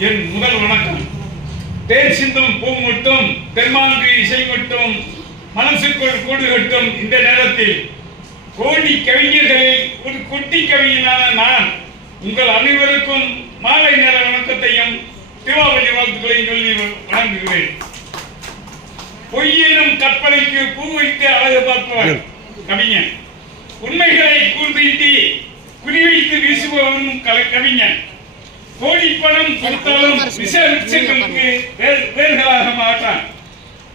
என் முதல் வணக்கம். தேர் சிந்தும் பூ மட்டும் தென்மாங்கு இசை மட்டும் மனசுக்குள் கூடுகட்டும் இந்த நேரத்தில் கோடி கவிஞர்களில் ஒரு குட்டி கவிஞனான நான் உங்கள் அனைவருக்கும் மாலை நேர வணக்கத்தையும் தீபாவளி வாழ்த்துக்களை சொல்லி வணங்குகிறேன். பொய்யெனும் கற்பனைக்கு பூ வைத்து அழகு பார்ப்பவர் கவிஞன். உண்மைகளை கூர்தீட்டி குறிவைத்து வீசுபவனும் கலை- கவிஞன். கோழிப்பணம் பணம் கொடுத்தாலும் விஷ விருட்சங்களுக்கு வேர்களாக மாட்டான்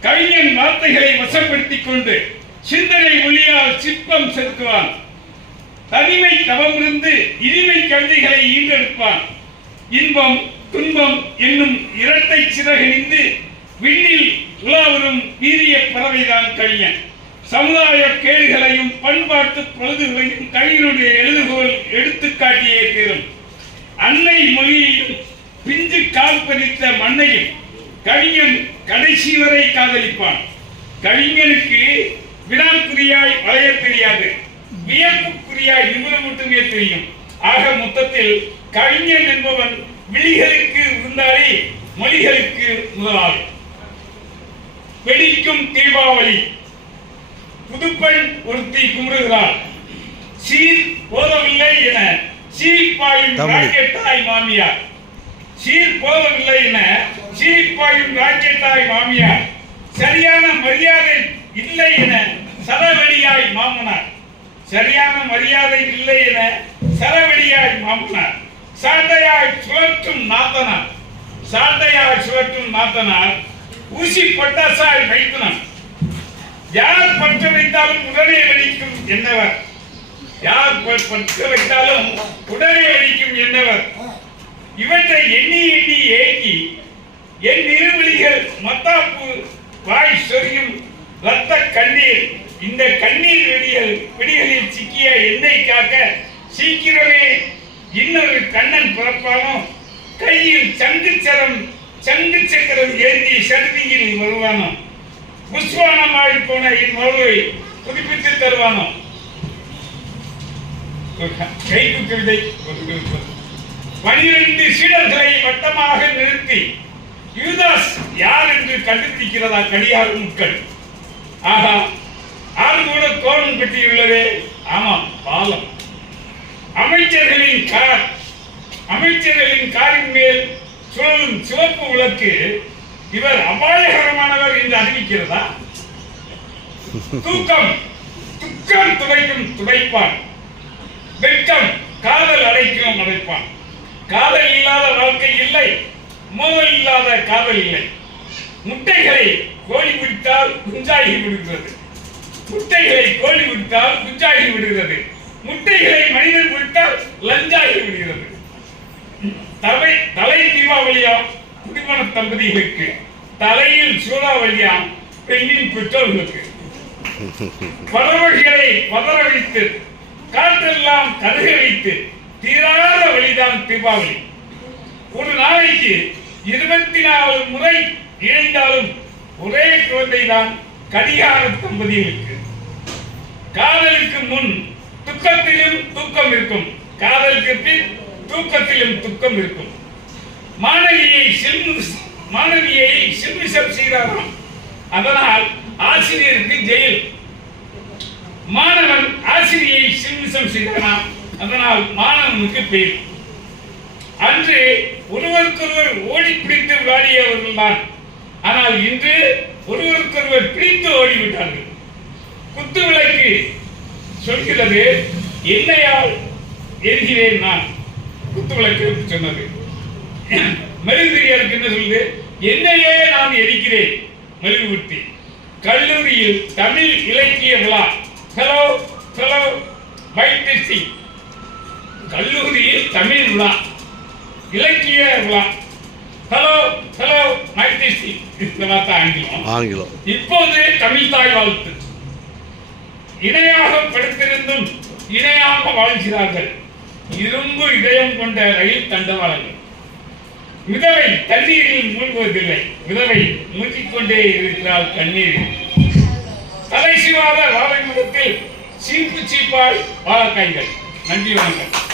கவிஞன் வார்த்தைகளை வசப்படுத்திக் கொண்டு சிந்தனை ஒளியால் சிற்பம் செதுக்குவான். தனிமை தவமிருந்து இனிமை கவிதைகளை ஈண்டெடுப்பான் இன்பம் துன்பம் என்னும் இரட்டை சிறகணிந்து விண்ணில் உலாவரும் வீரிய பறவைதான் கழியன் சமுதாய கேடுகளையும் பண்பாட்டு பொழுதுகளையும் கவிஞனுடைய எழுதுகோல் எடுத்துக்காட்டியே தீரும். அன்னை மொழியையும் பிஞ்சு கால் பதித்த மண்ணையும் கவிஞன் கடைசி வரை காதலிப்பான். கவிஞனுக்கு வினாக்குரியாய் வளைய தெரியாது. வியப்புக்குரியாய் நிபுணம் மட்டுமே தெரியும். ஆக மொத்தத்தில் கவிஞன் என்பவன் விழிகளுக்கு விருந்தாளி மொழிகளுக்கு முதலாளி. வெடிக்கும் தீபாவளி. புதுப்பெண் ஒருத்தி குமுறுகிறாள் சீர் போதவில்லை என சீரிப்பாயும். ராக்கெட்டாய் மாமியார். சீர் போதவில்லை என சீரிப்பாயும் ராக்கெட்டாய் மாமியார். சரியான மரியாதை இல்லை என சரவெடியாய் மாமனார். சரியான மரியாதை இல்லை என சரவெடியாய் மாமனார். சாந்தையாய் சுழற்றும் நாத்தனார் சாந்தையாய் சுழற்றும் நாத்தனார் ஊசி பட்டாசாய் வைத்தனர். யார் பற்ற வைத்தாலும் உடனே வெடிக்கும் என்னவர்? யார் பற்ற வைத்தாலும் உடனே வெடிக்கும் என்னவர்? இவற்றை எண்ணி எண்ணி ஏக்கி என் இருவழிகள் மத்தாப்பு வாய் சொரியும் ரத்த கண்ணீர் இந்த கண்ணீர் வெடிகள் வெடிகளில் சிக்கிய என்னை காக்க சீக்கிரமே இன்னொரு கண்ணன் பிறப்பானோ கையில் சங்கு சரம் சங்கு சக்கரம் ஏந்தி சருதியில் வருவானோ புஷ்வானமாய் போன இம்மருவை புதுப்பித்து தருவானோ? கைக்கு கவிதை பனிரெண்டு சீடர்களை வட்டமாக நிறுத்தி யூதாஸ் யார் என்று கண்டுபிடிக்கிறதா கடியார் முட்கள்? ஆஹா ஆள் கூட கோணம் கட்டியுள்ளதே ஆமாம் பாலம். அமைச்சர்களின் கார் அமைச்சர்களின் காரின் மேல் சுழலும் சிவப்பு விளக்கு இவர் அபாயகரமானவர் என்று அறிவிக்கிறதா? தூக்கம் துக்கம் துடைக்கும் துடைப்பான். வெட்கம் காதல் அடைக்கும் அடைப்பான். காதல் இல்லாத வாழ்க்கை இல்லை மோதல் இல்லாத காதல் இல்லை. முட்டைகளை கோழி பிடித்தால் குஞ்சாகி விடுகிறது. முட்டைகளை கோழி விட்டால் குஞ்சாகி விடுகிறது. முட்டைகளை மனிதன் லஞ்சாகி விடுகிறது. தலை தலை தீபாவளியாம் குடிமண தம்பதிகளுக்கு. தலையில் சூறாவளியாம் பெண்ணின் பெற்றோர்களுக்கு. பறவைகளை பதற காற்றெல்லாம் கருக வைத்து தீராத வழிதான் தீபாவளி. ஒரு நாளைக்கு இருபத்தி நாலு முறை இணைந்தாலும் ஒரே குழந்தைதான் கடிகார தம்பதிகளுக்கு. காதலுக்கு முன் துக்கத்திலும் தூக்கம் இருக்கும். காதலுக்கு பின் தூக்கத்திலும் துக்கம் இருக்கும். மாணவியை மாணவியை சிம்மிசம் செய்தாராம் அதனால் ஆசிரியருக்கு ஜெயில். மாணவன் ஆசிரியை சிம்மிசம் செய்தாராம் அதனால் மாணவனுக்கு பெயர் அன்று ஒருவருக்கொருவர் ஓடி பிடித்து விளையாடியவர்கள் தான் ஆனால் இன்று ஒருவருக்கொருவர் பிடித்து ஓடிவிட்டார்கள். குத்து விளக்கு சொல்கிறது என்னையால் எரிகிறேன் நான். குத்து விளக்கு சொன்னது. மெழுகுதிரியாருக்கு என்ன சொல்லுது? என்னையே நான் எரிக்கிறேன் மெழுகுபுத்தி கல்லூரியில் தமிழ் இலக்கிய விழா ஹலோ ஹலோ வைத்தி கல்லூரியில் தமிழ் விழா இலக்கிய விழா ஹலோ ஹலோ மைத்திசி இந்த வார்த்தை ஆங்கிலம். ஆங்கிலம். இப்போது தமிழ் தாய் வாழ்த்து. இணையாக படுத்திருந்தும் இணையாக வாழ்கிறார்கள். இரும்பு இதயம் கொண்ட ரயில் தண்டவாளங்கள். விதவை தண்ணீரில் மூழ்குவதில்லை. விதவை மூழ்கிக்கொண்டே இருக்கிறாள் தண்ணீரில் தலை சிவாத வாழைமுகத்தில் சீப்பு சீப்பால் வாழக்காய்கள். நன்றி வணக்கம்.